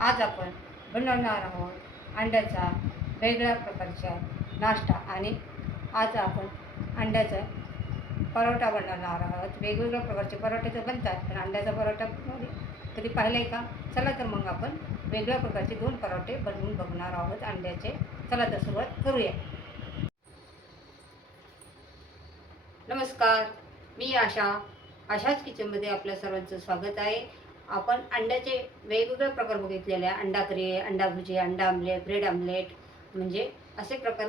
आज आपण बनवणार आहोत अंड्याचा वेगळ्या प्रकारचा नाश्ता आणि आज आपण अंड्याचा परोठा बनवणार आहोत. वेगवेगळ्या प्रकारचे परोठे तर बनतात पण अंड्याचा परोठा कधी पाहिलं आहे का? चला तर मग आपण वेगळ्या प्रकारचे दोन परोठे बनवून बघणार आहोत अंड्याचे. चला तर सुरुवात करूया. नमस्कार मी आशा. आशाच किचनमध्ये आपल्या सर्वांचं स्वागत आहे. आपण अंड्याचे वेगवेगळे प्रकार बघितलेले आहे. अंडा करी अंडा भुजी अंडा आमलेट ब्रेड आमलेट म्हणजे असे प्रकार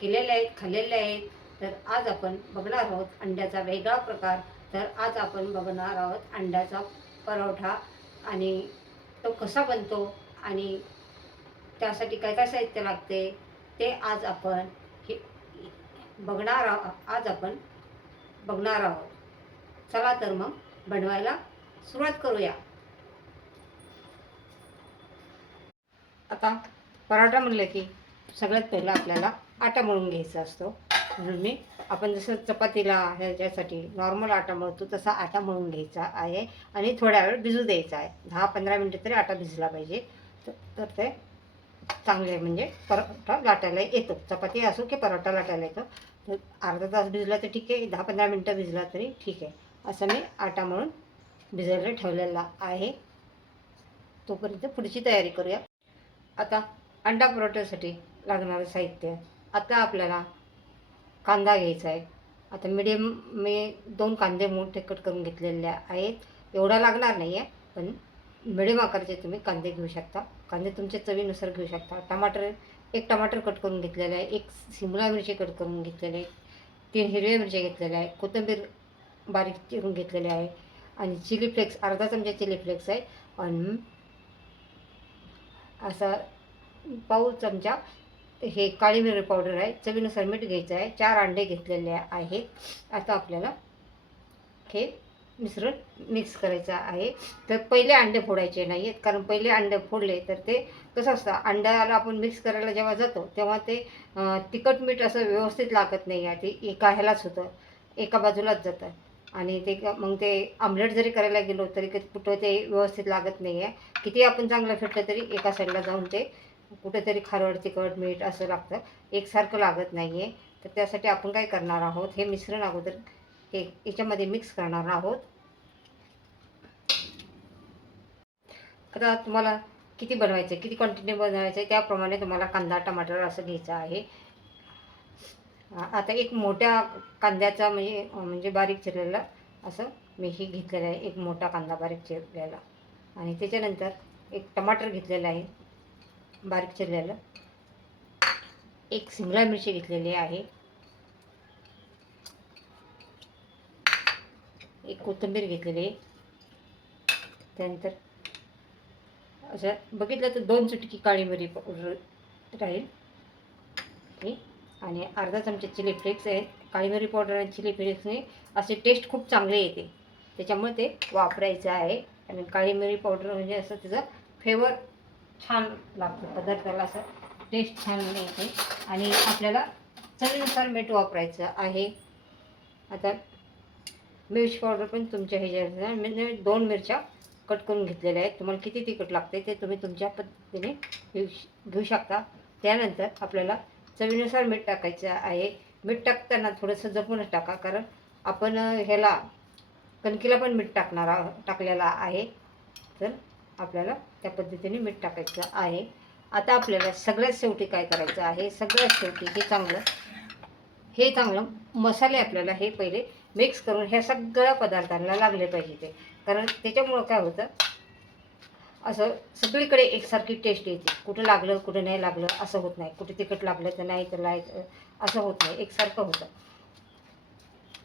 केलेले आहेत खाल्लेले आहेत. तर आज आपण बघणार आहोत अंड्याचा वेगळा प्रकार. तर आज आपण बघणार आहोत अंड्याचा परोठा आणि तो कसा बनतो आणि त्यासाठी काय काय साहित्य लागते ते आज आपण हे बघणार आहो आज आपण बघणार आहोत. चला तर मग बनवायला सुरुवात करूया. आता पराठा म्हणलं की सगळ्यात पहिलं आपल्याला आटा मळून घ्यायचा असतो. म्हणून मी आपण जसं चपातीला ह्याच्यासाठी नॉर्मल आटा मळतो तसा आटा मळून घ्यायचा आहे. आणि थोड्या वेळ भिजू द्यायचा आहे. दहा पंधरा मिनटं तरी आटा भिजला पाहिजे. तर तर ते चांगले म्हणजे पराठा लाटायला येतो. चपाती असो की पराठा लाटायला येतो. तर अर्धा तास भिजला तर ठीक आहे. दहा पंधरा मिनटं भिजला तरी ठीक आहे. असं मी आटा मळून भिजायला ठेवलेला आहे. तोपर्यंत पुढची तयारी करूया. आता अंडा परोठ्यासाठी लागणारं साहित्य आता आपल्याला कांदा घ्यायचा आहे. आता मिडियम मी दोन कांदे मोठे कट करून घेतलेले आहेत. एवढा लागणार नाही आहे पण मिडियम आकाराचे तुम्ही कांदे घेऊ शकता. कांदे तुमच्या चवीनुसार घेऊ शकता. टमाटर एक टमाटर कट करून घेतलेलं आहे एक शिमला मिरची कट करून घेतलेली आहे तीन हिरव्या मिरच्या घेतलेल्या आहे कोथिंबीर बारीक चिरून घेतलेली आहे आणि चिली फ्लेक्स अर्धा चमचा चिली फ्लेक्स आहे. आणि असा पाऊच चमचा हे काळी मिरी पावडर आहे. चवीनुसार मीठ घ्यायचं आहे. चार अंडे घेतलेले आहेत. आता आपल्याला हे मिश्रण मिक्स करायचं आहे. तर पहिले अंडे फोडायचे नाही आहेत कारण पहिले अंडे फोडले तर ते कसं असतं अंड्याला आपण मिक्स करायला जेव्हा जातो तेव्हा ते तिखट मीठ असं व्यवस्थित लागत नाही. आहे ते एका ह्यालाच होतं. एका बाजूलाच जातं. आणि ते मग ते आमलेट जरी करायला गेलो तरी कुठं ते व्यवस्थित लागत नाही आहे किती आपण चांगलं फेटलं तरी एका साईडला जाऊन ते कुठेतरी खारड तिखट मीठ असं लागतं. एकसारखं लागत नाही आहे तर त्यासाठी आपण काय करणार आहोत? हे मिश्रण अगोदर हे याच्यामध्ये मिक्स करणार आहोत. आता तुम्हाला किती बनवायचं आहे किती क्वांटिटी बनवायचं आहे त्याप्रमाणे तुम्हाला कांदा टमाटर असं घ्यायचं आहे. आता एक मोठ्या कांद्याचा म्हणजे म्हणजे बारीक चिरलेला असं मी ही घेतलेलं आहे. एक मोठा कांदा बारीक चिरलेला. आणि त्याच्यानंतर एक टमाटर घेतलेलं आहे बारीक चिरलेलं. एक शिमला मिरची घेतलेली आहे. एक कोथिंबीर घेतलेली आहे. त्यानंतर असं बघितलं तर दोन चुटकी काळी मिरी राहील. आणि अर्धा चमचा चिली फ्लेक्स आहेत. काळी मिरी पावडर आणि चिली फ्लेक्सने असे टेस्ट खूप चांगले येते. त्याच्यामुळे ते वापरायचं आहे. आणि काळी मिरी पावडर म्हणजे असं त्याचं फ्लेवर छान लागतं. पदार्थाला असं टेस्ट छान येते. आणि आपल्याला चवीनुसार मीठ वापरायचं आहे. आता मिरची पावडर पण तुमच्या ह्याच्या म्हणजे दोन मिरच्या कट करून घेतलेल्या आहेत. तुम्हाला किती तिखट लागते ते तुम्ही तुमच्या पद्धतीने घेऊ श- घेऊ शकता. त्यानंतर आपल्याला चवीनुसार मीठ टाकायचं आहे. मीठ टाकताना थोडंसं जपूनच टाका कारण आपण ह्याला कणकीला पण मीठ टाकणार टाकलेला आहे. तर आपल्याला त्या पद्धतीने मीठ टाकायचं आहे. आता आपल्याला सगळ्यात शेवटी काय करायचं आहे? सगळ्यात शेवटी हे चांगलं हे चांगलं मसाले आपल्याला हे पहिले मिक्स करून ह्या सगळ्या पदार्थांना लागले पाहिजे ते. कारण त्याच्यामुळं काय होतं असं सगळीकडे एकसारखी टेस्ट येते. कुठं लागलं कुठं नाही लागलं असं होत नाही. कुठे तिखट लागलं तर नाही तर नाही असं होत नाही. एकसारखं होतं.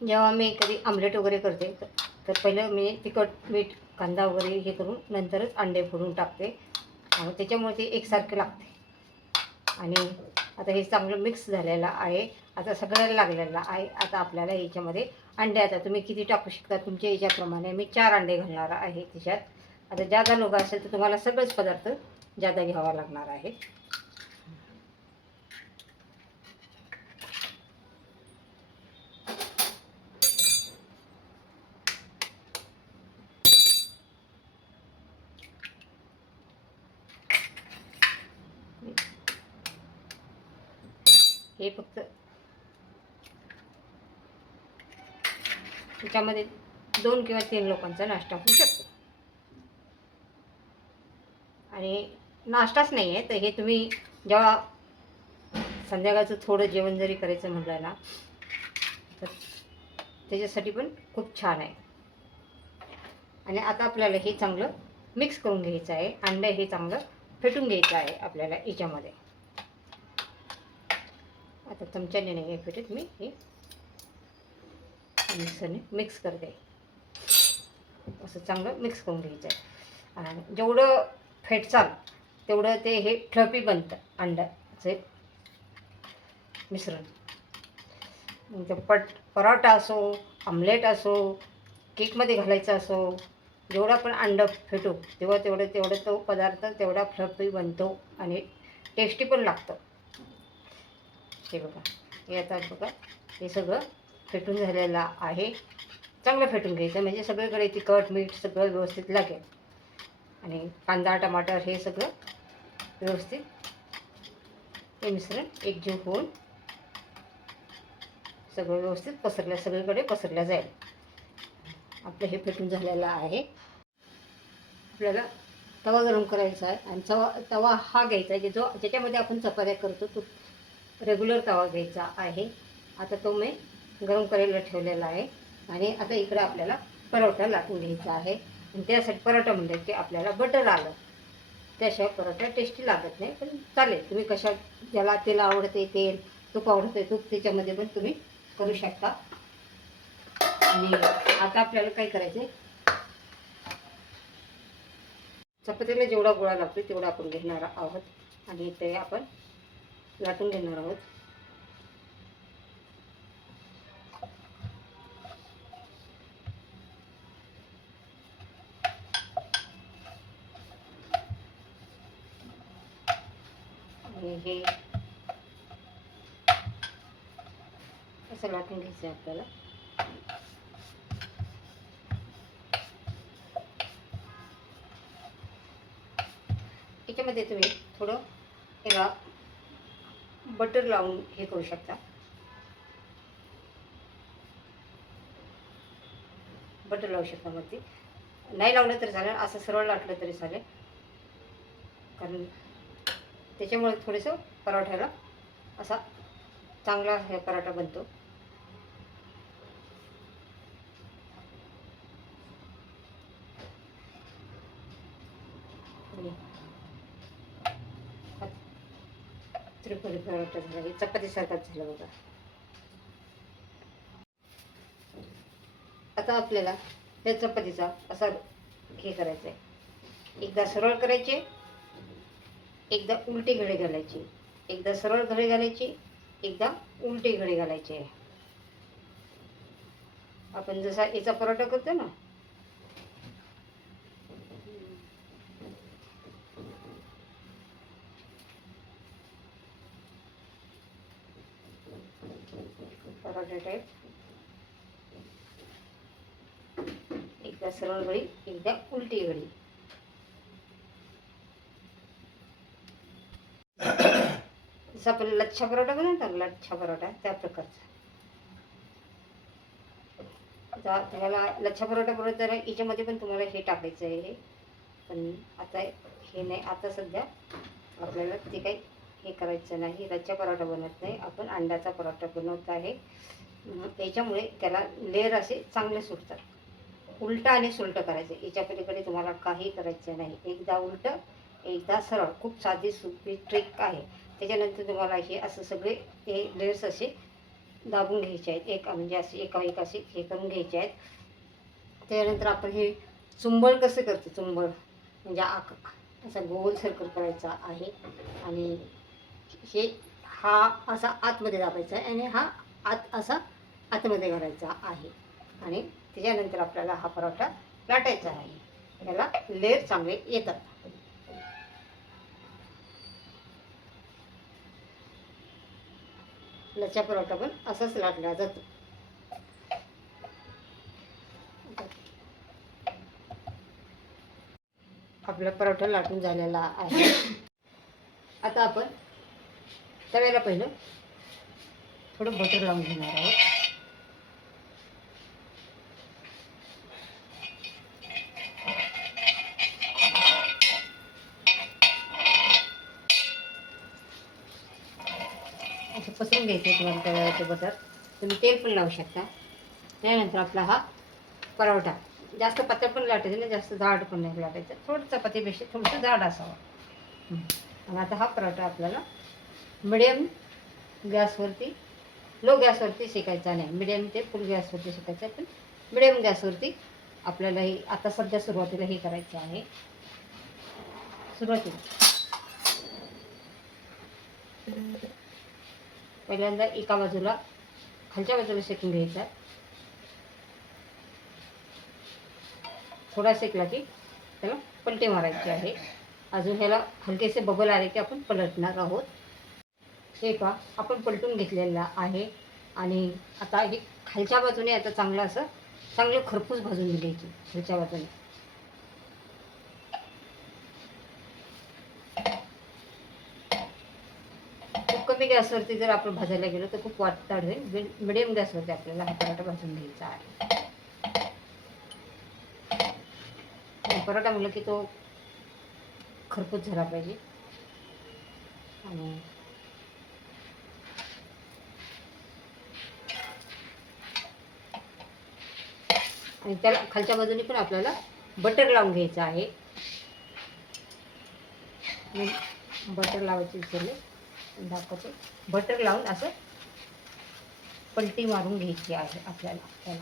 जेव्हा मी कधी आमलेट वगैरे करते तर- तर पहिलं मी तिखट मीठ कांदा वगैरे हे करून नंतरच अंडे फोडून टाकते. आणि त्याच्यामुळे ते एकसारखे लागते. आणि आता हे चांगलं मिक्स झालेलं आहे. आता सगळ्याला लागलेलं आहे. आता आपल्याला याच्यामध्ये अंडे आता तुम्ही किती टाकू शकता? तुमच्या याच्याप्रमाणे मी चार अंडे घालणार आहे त्याच्यात. आता जादा लोक असेल तर तुम्हाला सगळेच पदार्थ जादा घ्यावा लागणार आहे. हे फक्त त्याच्यामध्ये दोन किंवा तीन लोकांचा नाश्ता होऊ शकतो. आणि नाश्ताच नाही आहे तर हे तुम्ही जेव्हा संध्याकाळचं थोडं जेवण जरी करायचं म्हटलं ना तर त्याच्यासाठी पण खूप छान आहे. आणि आता आपल्याला हे चांगलं मिक्स करून घ्यायचं आहे अंडं हे चांगलं फेटून घ्यायचं आहे आपल्याला याच्यामध्ये. आता चमच्याने नाही फेटत मी हे मिक्सरने मिक्स करते. असं चांगलं मिक्स करून घ्यायचं आहे. आणि जेवढं फेटचाल तेवढं ते हे फ्लपी बनतं अंड्याचे मिश्रण. मग पट पराठा असो आमलेट असो केकमध्ये घालायचं असो जेवढा पण अंडं फेटू तेव्हा तेवढं तेवढं तो पदार्थ तेवढा फ्लपी बनतो आणि टेस्टी पण लागतं. हे बघा हे आता बघा हे सगळं फेटून झालेलं आहे. चांगलं फेटून घ्यायचं म्हणजे सगळीकडे तिखट मीठ सगळं व्यवस्थित लागेल. आणि कांदा टमाटर हे सगळं व्यवस्थित हे मिश्रण एकजीव होऊन सगळं व्यवस्थित पसरल्या सगळीकडे पसरल्या जाईल. आपलं हे फेटून झालेलं आहे. आपल्याला तवा गरम करायचा आहे आणि तवा तवा हा घ्यायचा आहे जो ज्याच्यामध्ये आपण चपात्या करतो तो रेग्युलर तवा घ्यायचा आहे. आता तो मी गरम करायला ठेवलेला आहे आणि आता इकडे आपल्याला परोठा लाटून घ्यायचा आहे. आणि त्यासाठी पराठा म्हणलं की आपल्याला बटर आलं त्याशिवाय पराठा टेस्टी लागत नाही पण चालेल. तुम्ही कशा ज्याला तेल आवडते तेल तूप आवडते तूप त्याच्यामध्ये पण तुम्ही करू शकता. आणि आता आपल्याला काय करायचं आहे? चपातीला जेवढा गोळा लागतो तेवढा आपण घेणार आहोत. आणि ते आपण लाटून घेणार आहोत. आणि हे असं लाटून घ्यायचं आहे आपल्याला. याच्यामध्ये तुम्ही थोडं याला बटर लावून हे करू शकता. बटर लावू शकता वरती. नाही लावलं तरी चालेल असं सरळ लाटलं तरी चालेल. कारण त्याच्यामुळे थोडंसं पराठ्याला असा चांगला हे पराठा बनतो. त्रिपुरी पराठा झाला. चपातीसारखाच झाला बघा. आता आपल्याला या चपातीचा असा हे करायचं आहे एकदा सरळ करायचे. एकदा उलटी घडी घालायची. एकदा सरळ घडी घालायची. एकदा उलटी घडी घालायची. आपण जसा याचा पराठा करतो ना. पराठा टाईप एकदा सरळ घडी एकदा उलटी घडी. जसं आपण लच्छा परोठा बनवतो लच्छा परोठा त्या प्रकारचा. आता त्याला लच्छा परोठा जरा याच्यामध्ये पण तुम्हाला हे टाकायचं आहे. हे पण आता हे नाही आता सध्या आपल्याला ते काही हे करायचं नाही. लच्छा परोठा बनवत नाही. आपण अंड्याचा परोठा बनवत आहे. याच्यामुळे त्याच्यामुळे त्याला लेअर असे चांगले सुटतात. उलटं आणि सुलटं करायचं. याच्या पलीकडे तुम्हाला काही करायचं नाही. एकदा उलटं एकदा सरळ खूप साधी सोपी ट्रिक आहे. त्याच्यानंतर तुम्हाला हे असं सगळे हे लेअर्स असे दाबून घ्यायचे आहेत. एक म्हणजे असे एका एक असे हे करून घ्यायचे आहेत. त्याच्यानंतर आपण हे चुंबळ कसं करतो? चुंबळ म्हणजे आक असा गोल सर्कल करायचा आहे. आणि हे हा असा आतमध्ये दाबायचा आहे आणि हा आत असा आतमध्ये घालायचा आहे. आणि त्याच्यानंतर आपल्याला हा पराठा लाटायचा आहे. याला लेअर चांगले येतात. लच्छा परोठा पण असाच लाटला जातो. आपला परोठा लाटून झालेला आहे. आता आपण तव्याला पहिलं थोडं बटर लावून घेणार आहोत. याच्याबरोबर तुम्ही तेल पण लावू शकता. त्यानंतर आपला हा परोठा. जास्त पातळ पण लाटायचं नाही जास्त जाड पण नाही लाटायचं. थोडं चपातीपेक्षा थोडंसं जाड असावं. आणि आता हा परोठा आपल्याला मिडियम गॅसवरती लो गॅसवरती शेकायचा नाही. मिडियम ते फुल गॅसवरती शिकायचं पण मिडियम गॅसवरती आपल्याला हे आता सध्या सुरुवातीला हे करायचं आहे. सुरुवातीला. पहिल्यांदा एका बाजूला खालच्या बाजूला शेकून घ्यायचा थोडा शेकला की त्याला पलटे मारायचे आहे. अजून ह्याला हलकेसे बबल आले की आपण पलटणार आहोत. हे पहा आपण पलटून घेतलेला आहे. आणि आता हे खालच्या बाजूने आता चांगलं असं चांगलं खरपूस भाजून घ्यायची खालच्या बाजूने. खूप गॅसवरती जर आपण भाजायला गेलो तर खूप वाटताड होईल. म्हणजे मिडियम गॅसवरती आपल्याला हा पराठा भाजून घ्यायचा आहे. पराठा म्हटलं की तो खरपूस झाला पाहिजे. आणि आणि त्याला खालच्या बाजूने पण आपल्याला बटर लावून घ्यायचं आहे. म्हणजे बटर लावायची विसरले. दाखवते बटर लावून असं पलटी मारून घ्यायची आहे आपल्याला. त्याला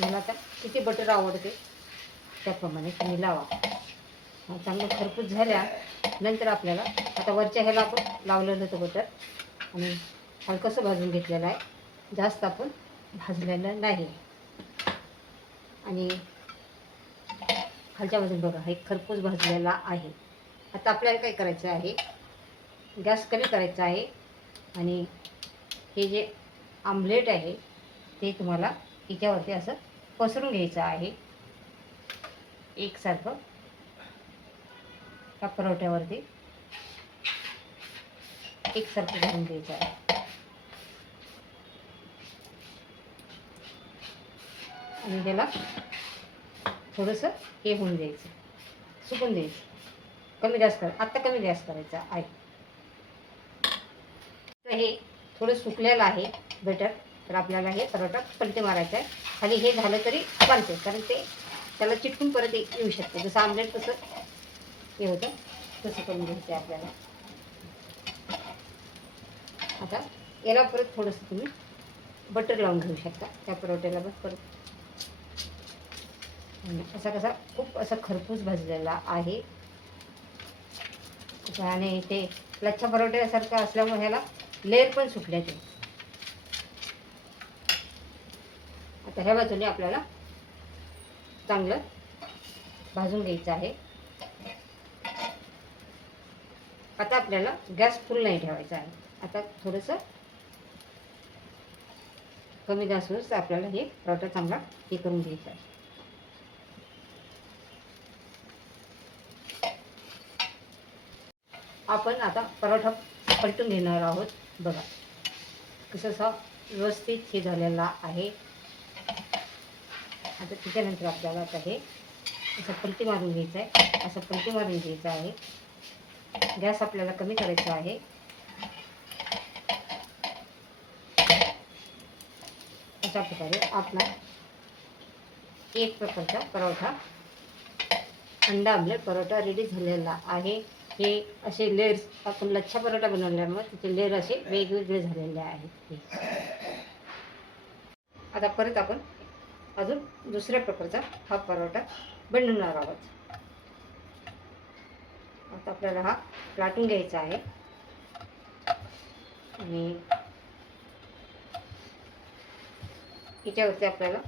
मला आता किती बटर आवडते? त्याप्रमाणे तुम्ही लावा. चांगलं खरपूस झाल्या नंतर आपल्याला आता वरच्या ह्याला आपण लावलेलं होतं बटर आणि हलकंसं भाजून घेतलेलं आहे. जास्त आपण भाजलेलं नाही. आणि खालच्या बाजून बघा हे खरपूस भाजलेला आहे. आता आपल्याला काय करायचं आहे? गॅस कमी करायचा आहे. आणि हे जे आमलेट आहे ते तुम्हाला याच्यावरती असं पसरून घ्यायचं आहे. एकसारखं. त्या परोठ्यावरती एकसारखं घालून द्यायचं आहे. आणि त्याला थोडंसं हे होऊन द्यायचं. सुकून द्यायचं. कमी गॅस कर. आत्ता कमी गॅस करायचा आहे. तर हे थोडं सुकलेलं आहे बेटर. तर आपल्याला हे परोठा पलटे मारायचं आहे खाली हे झालं तरी चालते कारण ते त्याला चिटकून परत येऊ शकते. जसं आमलेट तसं हे होतं. तसं करून घ्यायचं आहे आपल्याला. आता याला परत थोडंसं तुम्ही बटर लावून घेऊ शकता. त्या परोट्याला बस परत. असा कसा खूप असा खरपूस भाजलेला आहे. आणि ते लच्छा परोठ्यासारखं असल्यामुळे ह्याला लेअर पण सुटल्या ते. आता ह्या बाजूने आपल्याला चांगलं भाजून घ्यायचं आहे. आता आपल्याला गॅस फुल नाही ठेवायचा आहे. आता थोडंसं कमी गॅसवर आपल्याला हे परोठा चांगला हे करून घ्यायचा आहे. आपण आता परोठा पलटून घेणार आहोत. बघा कसं असा व्यवस्थित हे झालेला आहे. आता त्याच्यानंतर आपल्याला आता हे असं पलटी मारून घ्यायचं आहे. असं पलटी मारून घ्यायचं आहे. गॅस आपल्याला कमी करायचा आहे. अशा प्रकारे आपला एक प्रकारचा परोठा अंडा आमलेट परोठा रेडी झालेला आहे. हे असे लेअर्स आपण लच्छा परोठा बनवल्यामुळे त्याचे लेअर असे वेगवेगळे झालेले आहेत हे. आता परत आपण अजून दुसऱ्या प्रकारचा हा परोठा बनवणार आहोत. आता आपल्याला हा लाटून घ्यायचा आहे. आणि याच्यावरती आपल्याला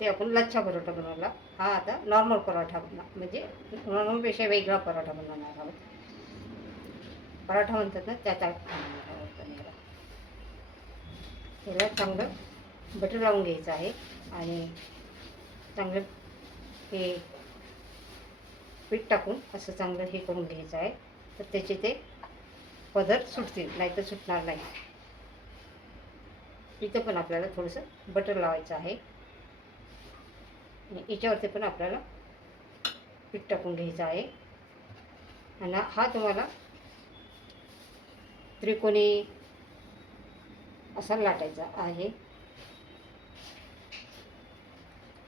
ते आपण लच्छा परोठा बनवला हा आता नॉर्मल पराठा बनवा म्हणजे नॉर्मलपेक्षा वेगळा पराठा बनवणार आहोत. पराठा म्हणतात ना त्याचा बनवणार आहोत याला चांगलं बटर लावून घ्यायचं आहे आणि चांगलं हे पीठ टाकून असं चांगलं हे करून घ्यायचं आहे. तर त्याचे ते पदर सुटतील नाही तर सुटणार नाही. इथं पण आपल्याला थोडंसं बटर लावायचं आहे. आणि याच्यावरती पण आपल्याला पीठ टाकून घ्यायचं आहे. आणि हा तुम्हाला त्रिकोणी असा लाटायचा आहे.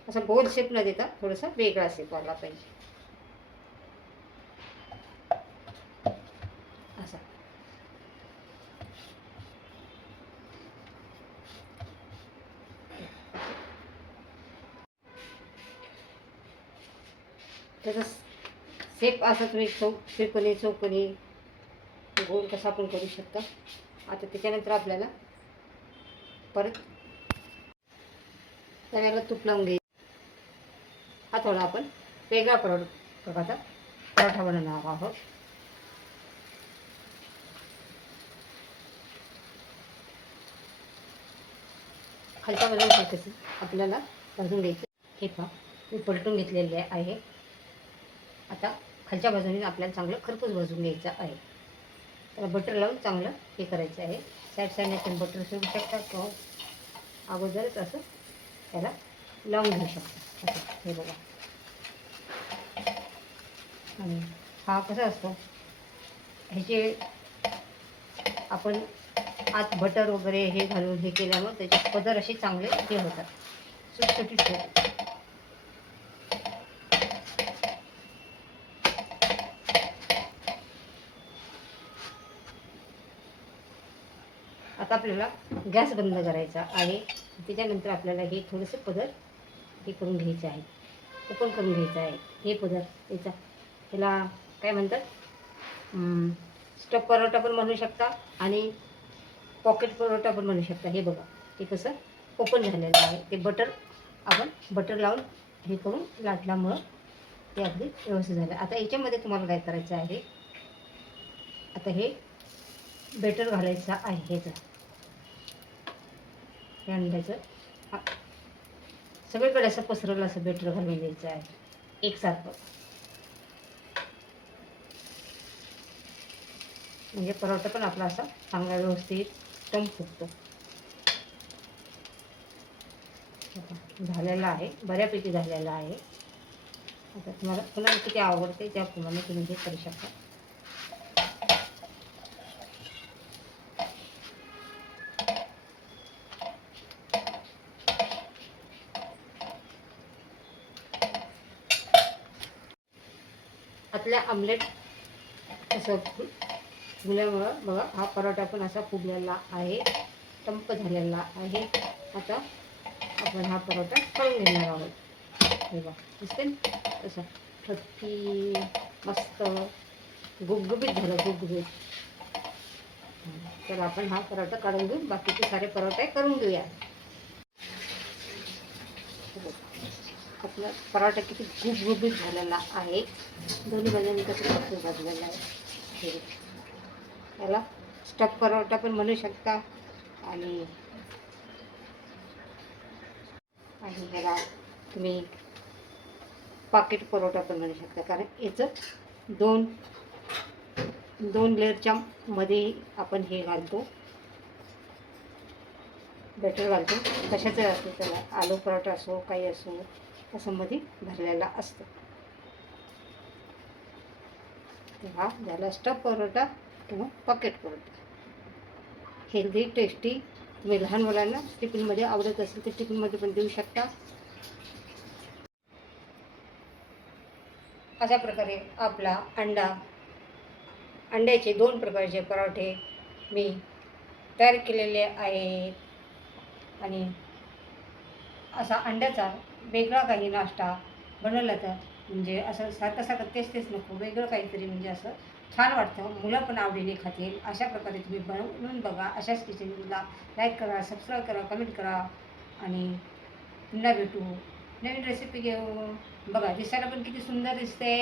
असा गोल शेप न देता थोडासा वेगळा शेप आला पाहिजे असा त्याचं सेप असं तुम्ही चौक त्रिकोणी चौकोनी गोल कसा पण करू शकता. आता त्याच्यानंतर आपल्याला परत तव्याला तूप लावून घ्यायचं. हा थोडा आपण वेगळा परोठ प्रकारचा पराठा बनवणार आहोत. खालच्या बाजूला आपल्याला भाजून घ्यायचं. हे पहा मी पलटून घेतलेले आहे. आता खालच्या बाजूने आपल्याला चांगलं खरपूस भाजून घ्यायचं आहे. त्याला बटर लावून चांगलं हे करायचं आहे. साईड साईडने आपण बटर सोडू शकता किंवा अगोदरच असं त्याला लावून घेऊ शकता. असं हे बघा. आणि हा कसा असतो? ह्याचे आपण आत बटर वगैरे हे घालून हे केल्यामुळे त्याचे पदर असे चांगले हे होतात. सुटसुटीत होतात. आता आपल्याला गॅस बंद करायचा आहे त्याच्यानंतर आपल्याला हे थोडंसं पदर हे करून घ्यायचं आहे ओपन करून घ्यायचं आहे हे पदर त्याचा त्याला काय म्हणतात? स्टफ परोठा पण म्हणू शकता आणि पॉकेट परोठा पण म्हणू शकता. हे बघा ते कसं ओपन झालेलं आहे. ते बटर आपण बटर लावून हे करून लाटल्यामुळं ते अगदी व्यवस्थित झालं. आता याच्यामध्ये तुम्हाला काय करायचं आहे? आता हे बेटर घालायचं आहे. ह्याचं हे अंड्याचं आ- सगळीकडे असं पसरवलं असं बेटर घालून द्यायचं आहे. एकसारखं. म्हणजे परोठा पण आपला असा चांगला व्यवस्थित टम फुटतो झालेला आहे बऱ्यापैकी झालेला आहे. आता तुम्हाला कुणाला किती आवडते त्याप्रमाणे तुम्ही हे करू शकता. आपल्या आमलेट असं फुगल्यामुळं बघा हा पराठा पण असा फुगलेला आहे टंप झालेला आहे. आता आपण हा पराठा तळून घेणार आहोत. हे बघा दिसते ना? असं ठप्पी मस्त गुबगुबीत झालं गुबगुबीत तर आपण हा पराठा काढून घेऊ बाकीचे सारे पराठे करून घेऊया. आपला पराठा किती गुबगुबीत झालेला आहे. दोन्ही बाजूने कसं मस्त भाजलेला आहे. हे याला स्टफ पराठा पण म्हणू शकता. आणि आणि ह्याला तुम्ही पाकिट परोठा पण म्हणू शकता. कारण याचं दोन दोन लेअरच्या मध्ये आपण हे घालतो. बेटर घालतो. कशाचं असतो त्याला आलू पराठा असो काही असो असं मध्ये भरलेला असतो. तेव्हा ज्याला झाला स्टफ परोटा किंवा पॉकेट परोठा. हेल्दी टेस्टी तुम्ही लहान मुलांना टिफिनमध्ये आवडत असेल तर टिफिनमध्ये पण देऊ शकता. अशा प्रकारे आपला अंडा अंड्याचे दोन प्रकारचे पराठे मी तयार केलेले आहेत. आणि असा अंड्याचा वेगळा काही नाश्ता बनवला तर. म्हणजे असं सारखं सारखं तेच तेच नको वेगळं काहीतरी म्हणजे असं छान वाटतं. मुलं पण आवडीने खातील. अशा प्रकारे तुम्ही बनवून बघा. अशाच किचनला लाईक करा सबस्क्राईब करा कमेंट करा आणि पुन्हा भेटू. नवीन रेसिपी घेऊ बघा दिसायला पण किती सुंदर दिसते